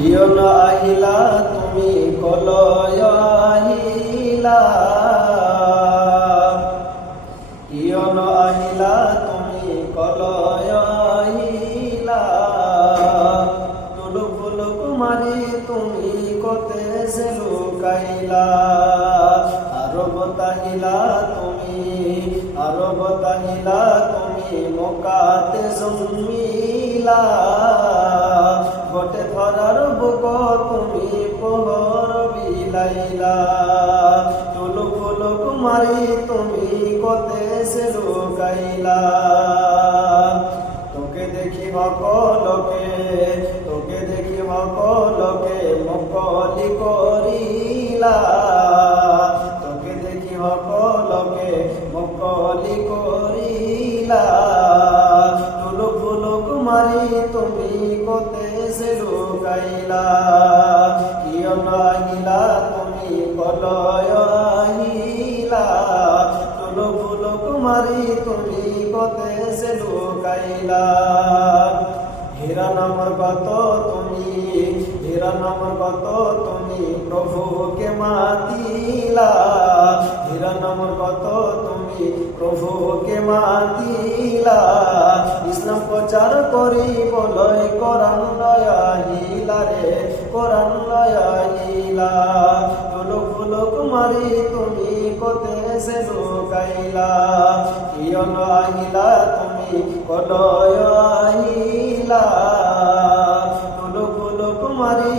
কিয়ন আহিলা তুমি কলয় আহিলা, কিয়ন আহিলা তুমি কলয় আহিলা, তুলুক ফুলুক মারি তুমি কতে সে লুকাইলা, আরব তাহিলা তুমি, আরব তাহিলা তুমি মক্কাতে জন্মিলা, বটে ধরার বুক তুমি পোহর বিলাইলা, তুলুক ফুলুক মারি তুমি কতে সে লুকাইলা, তোকে দেখি সকলকে, তোকে দেখি সকলকে মুকলি করিলা, তোকে দেখি সকলকে মুকলি করিলা, তুলুক ফুলুক মারি তুমি কতে সে লুকাইলা, কিয়ন আহিলা তুমি কলয় আহিলা, তুলুক ফুলুক মারি তুমি কতে সে লুকাইলা, হীরা নামর কত তুমি, হীরা নামর কত তুমি প্রভুকে মাতিলা, হীরা নামর কত তুমি প্রভুকে মাতিলা, ইসলাম প্রচার করি বলয় কোরআন লয় আহিলা রে, কোরআন লয় আহিলা, তুলুক ফুলুক মারি তুমি কতে সে লুকাইলা, কিয়ন আহিলা তুমি কলয় আহিলা, তুলুক ফুলুক মারি